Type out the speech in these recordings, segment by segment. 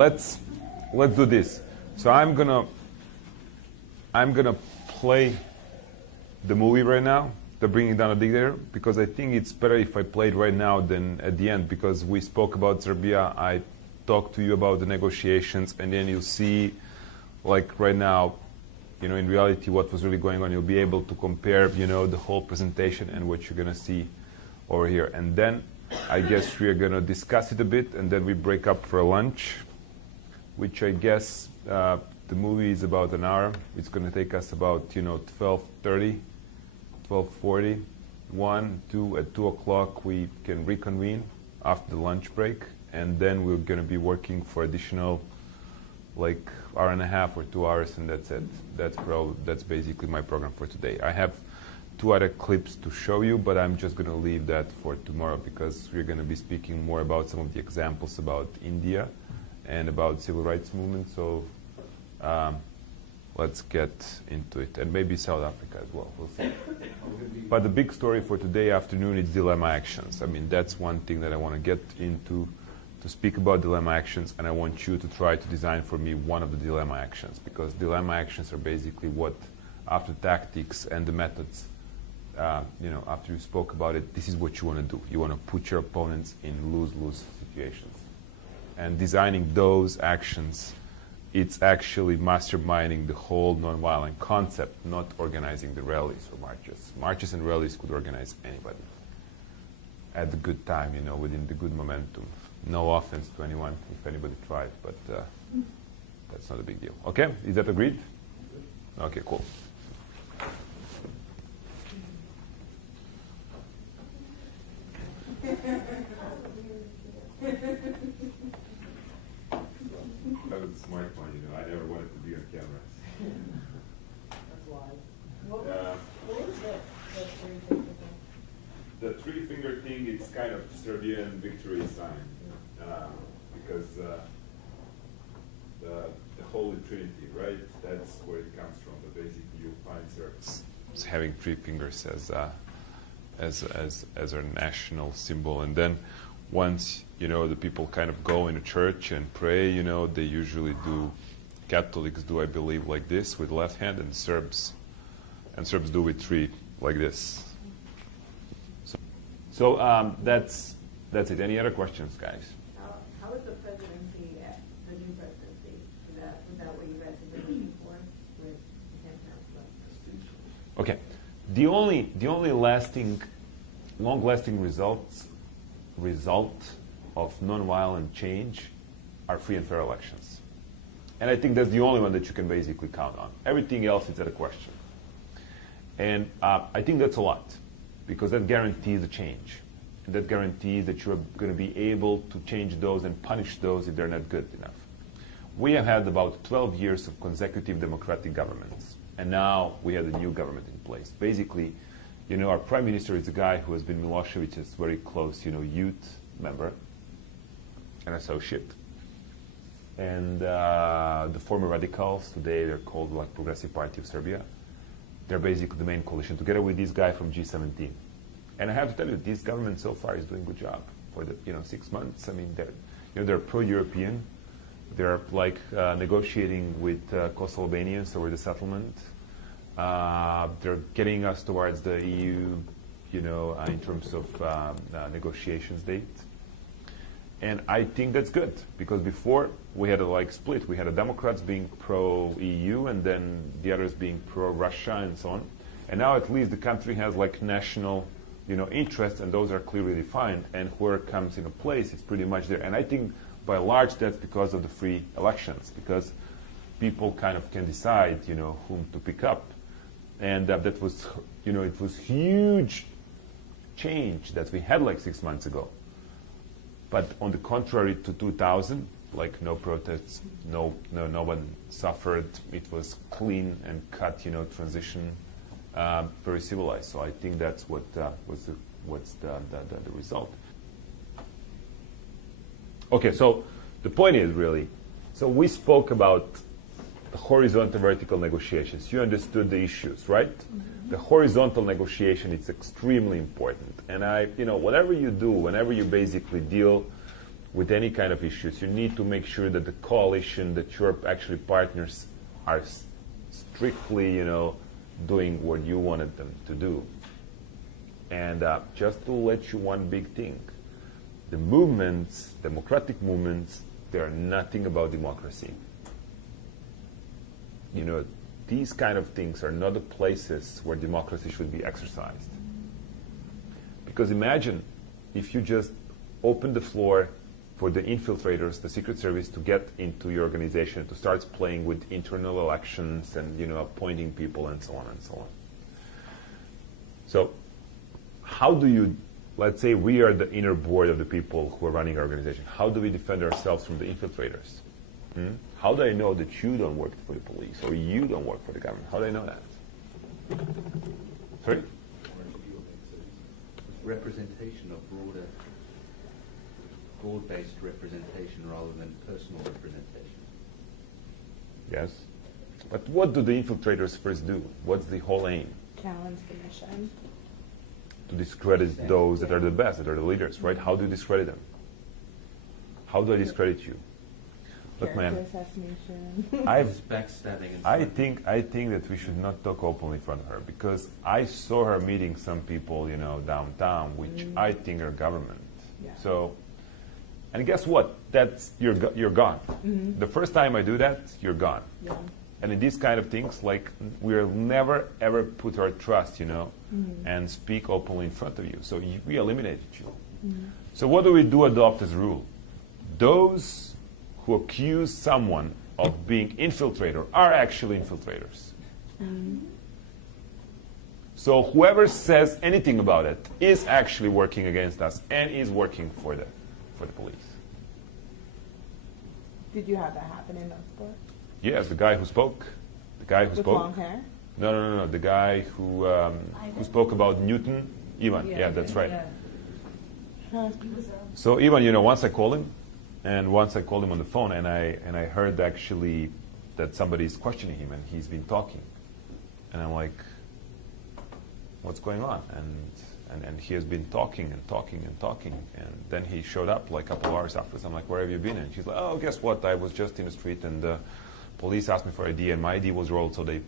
Let's do this. So I'm gonna play the movie right now, The Bringing Down a Dictator, because I think it's better if I play it right now than at the end, because we spoke about Serbia, I talked to you about the negotiations, and then you'll see, like right now, you know, in reality what was really going on. You'll be able to compare, you know, the whole presentation and what you're gonna see over here. And then I guess we're gonna discuss it a bit, and then we break up for a lunch, which I guess the movie is about an hour. It's going to take us about, you know, 12:30, 12:40, 1, 2. At 2 o'clock we can reconvene after the lunch break, and then we're going to be working for additional, like, hour and a half or 2 hours, and that's it. That's basically my program for today. I have 2 other clips to show you, but I'm just going to leave that for tomorrow, because we're going to be speaking more about some of the examples about India and about civil rights movement. So let's get into it, and maybe South Africa as well. We'll see. But the big story for today afternoon is dilemma actions. I mean, that's one thing that I want to get into, to speak about dilemma actions, and I want you to try to design for me one of the dilemma actions, because dilemma actions are basically what, after tactics and the methods, you know, after you spoke about it, this is what you want to do. You want to put your opponents in lose-lose situations. And designing those actions, it's actually masterminding the whole nonviolent concept, not organizing the rallies or marches. Marches and rallies could organize anybody at the good time, you know, within the good momentum. No offense to anyone if anybody tried, but that's not a big deal. Okay, is that agreed? Okay, cool. That was a smart one, you know. I never wanted to be on camera. That's why. What was The three-finger thing is kind of Serbian victory sign, because the Holy Trinity, right? That's where it comes from. But basically, you'll find Serbs having 3 fingers as our national symbol, and then once, you know, the people kind of go into church and pray, you know, they usually do, Catholics do, I believe, like this with left hand, and Serbs do with 3 like this. So that's it. Any other questions, guys? How is the presidency, the new presidency? Was that what you guys have been looking for with the Okay. The only long-lasting result of nonviolent change are free and fair elections. And I think that's the only one that you can basically count on. Everything else is at a question. And I think that's a lot, because that guarantees a change. And that guarantees that you're going to be able to change those and punish those if they're not good enough. We have had about 12 years of consecutive democratic governments. And now we have a new government in place. Basically, you know, our prime minister is a guy who has been Milosevic's very close, you know, youth member and associate. And the former radicals, today they're called like Progressive Party of Serbia. They're basically the main coalition, together with this guy from G17. And I have to tell you, this government so far is doing a good job for the 6 months. I mean, they're pro-European. They're like negotiating with Kosovo Albanians over the settlement. They're getting us towards the EU, you know, in terms of negotiations date. And I think that's good, because before we had a like split. We had the Democrats being pro-EU and then the others being pro-Russia and so on. And now at least the country has like national, you know, interests, and those are clearly defined. And where it comes into place, it's pretty much there. And I think by and large that's because of the free elections, because people kind of can decide, you know, whom to pick up. And that was, you know, it was huge change that we had like 6 months ago. But on the contrary to 2000, like no protests, no one suffered. It was clean and cut, you know, transition, very civilized. So I think that's what's the result. Okay, so the point is really, so we spoke about the horizontal vertical negotiations. You understood the issues, right? Mm-hmm. The horizontal negotiation is extremely important. And whatever you do, whenever you basically deal with any kind of issues, you need to make sure that the coalition, that your actually partners are strictly, doing what you wanted them to do. And just to let you one big thing, the movements, democratic movements, they are nothing about democracy. These kind of things are not the places where democracy should be exercised. Because imagine if you just open the floor for the infiltrators, the Secret Service, to get into your organization, to start playing with internal elections and, appointing people and so on and so on. So how do you, let's say we are the inner board of the people who are running our organization. How do we defend ourselves from the infiltrators? How do I know that you don't work for the police or you don't work for the government? How do I know that? Sorry? Representation of broad-based representation rather than personal representation. Yes. But what do the infiltrators first do? What's the whole aim? Challenge the mission. To discredit those that are the best, that are the leaders, right? How do you discredit them? How do I discredit you? Look, man, assassination. Backstabbing and I think that we should not talk openly in front of her, because I saw her meeting some people, downtown, which I think are government. Yeah. So, and guess what? That's you're gone. The first time I do that, you're gone. Yeah. And in these kind of things, like, we'll never ever put our trust, and speak openly in front of you. So we eliminated you. So what do we do adopt as a rule? Those who accuse someone of being infiltrator are actually infiltrators. So whoever says anything about it is actually working against us and is working for the police. Did you have that happen in Oxford? Yes, the guy who spoke. With long hair? No. The guy who spoke about Newton. Ivan. Yeah, that's right. Yeah. So Ivan, once I called him, and once I called him on the phone, and I heard actually that somebody is questioning him, and he's been talking, and I'm like, what's going on? And he has been talking, and then he showed up like a couple of hours afterwards. I'm like, where have you been? And she's like, oh, guess what? I was just in the street, and the police asked me for ID, and my ID was rolled, so they,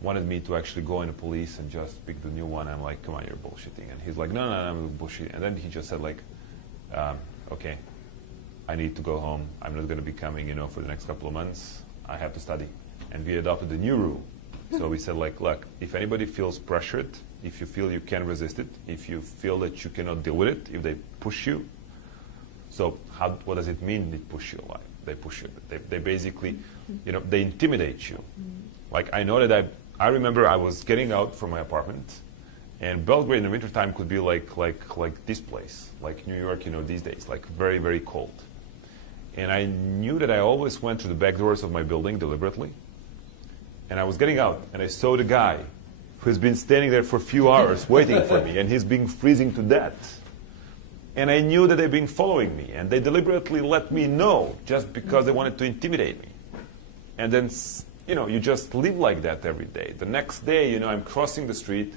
wanted me to actually go in the police and just pick the new one. I'm like, come on, you're bullshitting. And he's like, no, I'm bullshitting. And then he just said like, okay, I need to go home. I'm not going to be coming, for the next couple of months. I have to study. And we adopted a new rule. So we said like, look, if anybody feels pressured, if you feel you can't resist it, if you feel that you cannot deal with it, if they push you, so what does it mean they push you? Like, they push you. They basically, they intimidate you. Like, I know that I remember I was getting out from my apartment, and Belgrade in the wintertime could be like this place, like New York, these days, like very, very cold. And I knew that I always went through the back doors of my building deliberately. And I was getting out, and I saw the guy who's been standing there for a few hours waiting for me, and he's been freezing to death. And I knew that they've been following me, and they deliberately let me know just because they wanted to intimidate me. And then, you just live like that every day. The next day, I'm crossing the street,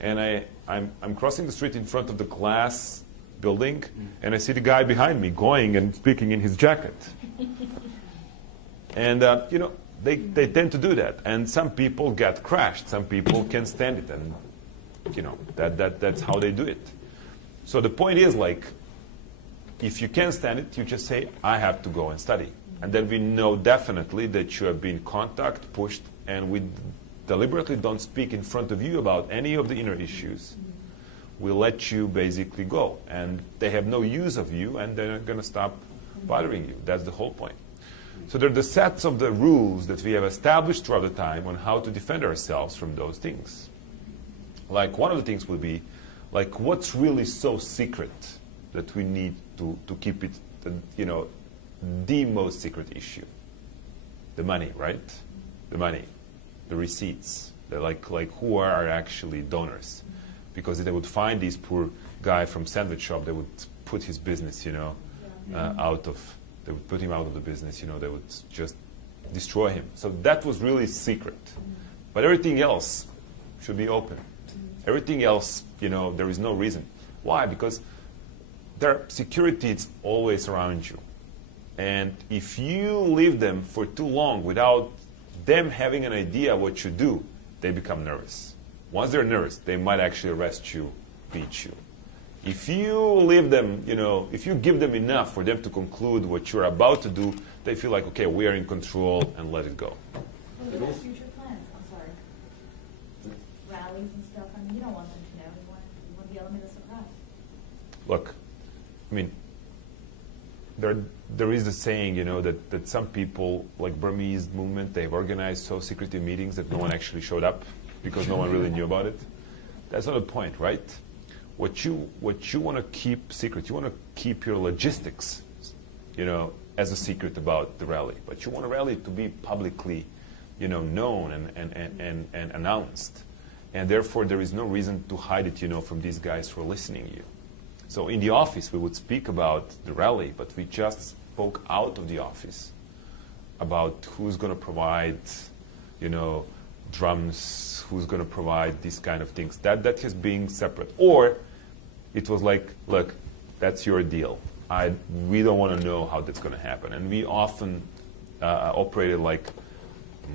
and I'm crossing the street in front of the glass building, and I see the guy behind me going and speaking in his jacket. And, they tend to do that. And some people get crushed. Some people can stand it, and, that's how they do it. So the point is, like, if you can't stand it, you just say, I have to go and study. And then we know definitely that you have been contacted, pushed, and we deliberately don't speak in front of you about any of the inner issues. We let you basically go. And they have no use of you, and they're going to stop bothering you. That's the whole point. So there are the sets of the rules that we have established throughout the time on how to defend ourselves from those things. Like, one of the things would be, like, what's really so secret that we need to keep it, the most secret issue? The money, right? The money, the receipts. They're like who are actually donors? Because if they would find this poor guy from sandwich shop, they would put his business, they would put him out of the business, they would just destroy him. So that was really secret. But everything else should be open. Everything else, there is no reason. Why? Because security is always around you. And if you leave them for too long without them having an idea what you do, they become nervous. Once they're nervous, they might actually arrest you, beat you. If you leave them, if you give them enough for them to conclude what you're about to do, they feel like, okay, we are in control, and let it go. What about future plans? I'm sorry. Rallies and stuff. I mean, you don't want them to know. You want the element of surprise. Look, I mean, there is a saying, that some people, like Burmese movement, they've organized so secretive meetings that no one actually showed up because no one really knew about it. That's not the point, right? What you want to keep secret, you want to keep your logistics, as a secret about the rally. But you want a rally to be publicly, known and announced. And therefore, there is no reason to hide it, from these guys who are listening to you. So in the office, we would speak about the rally, but we just spoke out of the office about who's going to provide, drums, who's going to provide these kind of things. That has been separate. Or it was like, look, that's your deal. We don't want to know how that's going to happen. And we often operated like,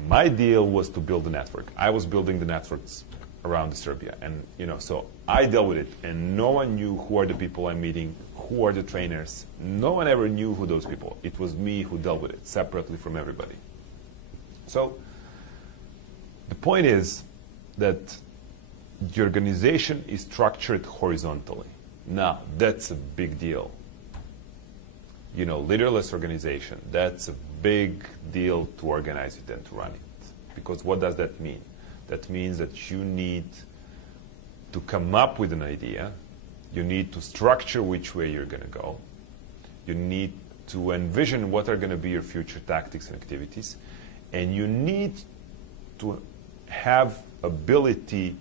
my deal was to build the network. I was building the networks around Serbia. And, so I dealt with it. And no one knew who are the people I'm meeting, who are the trainers. No one ever knew who those people. It was me who dealt with it separately from everybody. So the point is that the organization is structured horizontally. Now, that's a big deal. Leaderless organization, that's a big deal to organize it and to run it. Because what does that mean? That means that you need to come up with an idea. You need to structure which way you're going to go. You need to envision what are going to be your future tactics and activities. And you need to have ability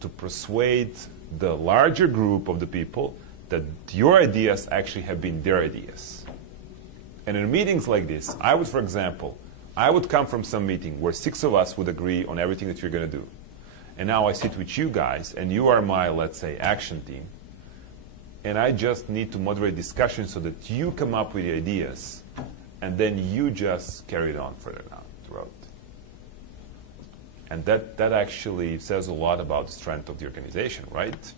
to persuade the larger group of the people that your ideas actually have been their ideas. And in meetings like this, for example, I would come from some meeting where 6 of us would agree on everything that you're going to do. And now I sit with you guys, and you are my, let's say, action team. And I just need to moderate discussion so that you come up with the ideas, and then you just carry it on further down the road. And that actually says a lot about the strength of the organization, right?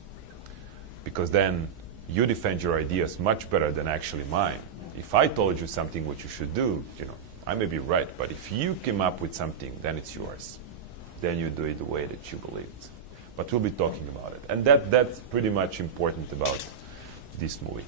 Because then you defend your ideas much better than actually mine. If I told you something what you should do, I may be right, but if you came up with something, then it's yours. Then you do it the way that you believed. But we'll be talking about it. And that's pretty much important about this movie.